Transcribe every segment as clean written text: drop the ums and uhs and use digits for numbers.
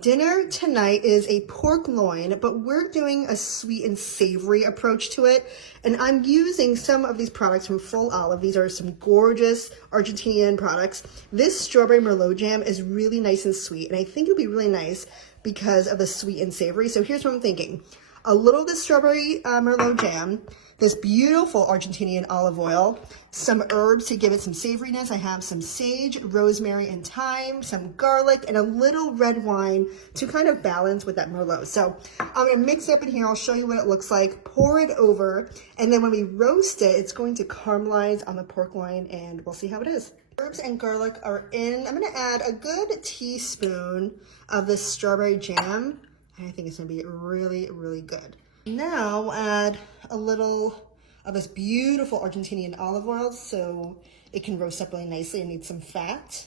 Dinner tonight is a pork loin, but we're doing a sweet and savory approach to it. And I'm using some of these products from Full Olive. These are some gorgeous Argentinian products. This strawberry Merlot jam is really nice and sweet, and I think it'll be really nice because of the sweet and savory. So here's what I'm thinking. A little of the strawberry Merlot jam, this beautiful Argentinian olive oil, some herbs to give it some savoriness. I have some sage, rosemary, and thyme, some garlic, and a little red wine to kind of balance with that Merlot. So I'm gonna mix it up in here. I'll show you what it looks like, pour it over, and then when we roast it, it's going to caramelize on the pork loin, and we'll see how it is. Herbs and garlic are in. I'm gonna add a good teaspoon of this strawberry jam. I think it's gonna be really, really good. Now we'll add a little of this beautiful Argentinian olive oil so it can roast up really nicely and need some fat.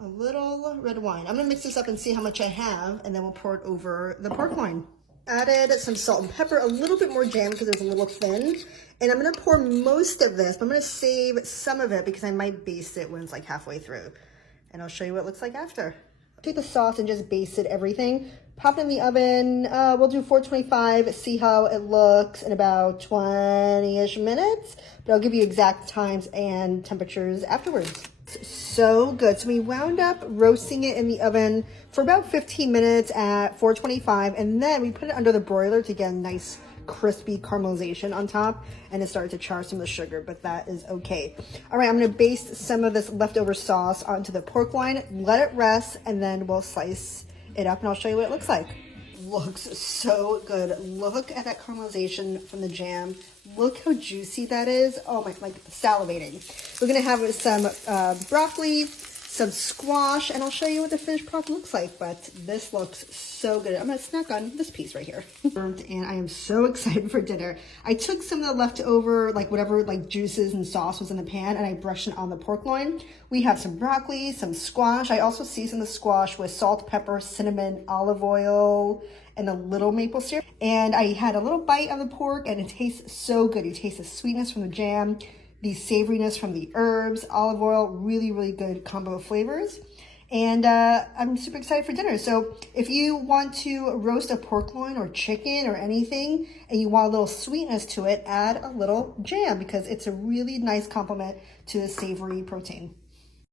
A little red wine. I'm gonna mix this up and see how much I have, and then we'll pour it over the pork loin. Added some salt and pepper, a little bit more jam because it was a little thin. And I'm gonna pour most of this, but I'm gonna save some of it because I might baste it when it's like halfway through. And I'll show you what it looks like after. Take the sauce and just basted everything. Pop it in the oven. We'll do 425, see how it looks in about 20-ish minutes. But I'll give you exact times and temperatures afterwards. So good. So we wound up roasting it in the oven for about 15 minutes at 425. And then we put it under the broiler to get a nice crispy caramelization on top, and it started to char some of the sugar, but that is okay. All right, I'm gonna baste some of this leftover sauce onto the pork loin, let it rest, and then we'll slice it up and I'll show you what it looks like. Looks so good. Look at that caramelization from the jam. Look how juicy that is. Oh my, like salivating. We're gonna have some broccoli, some squash, and I'll show you what the finished product looks like, but this looks so good. I'm gonna snack on this piece right here. And I am so excited for dinner. I took some of the leftover, like whatever like juices and sauce was in the pan, and I brushed it on the pork loin. We have some broccoli, some squash. I also seasoned the squash with salt, pepper, cinnamon, olive oil, and a little maple syrup. And I had a little bite of the pork, and it tastes so good. You taste the sweetness from the jam, the savoriness from the herbs, olive oil, really, really good combo of flavors. And I'm super excited for dinner. So if you want to roast a pork loin or chicken or anything, and you want a little sweetness to it, add a little jam because it's a really nice complement to the savory protein.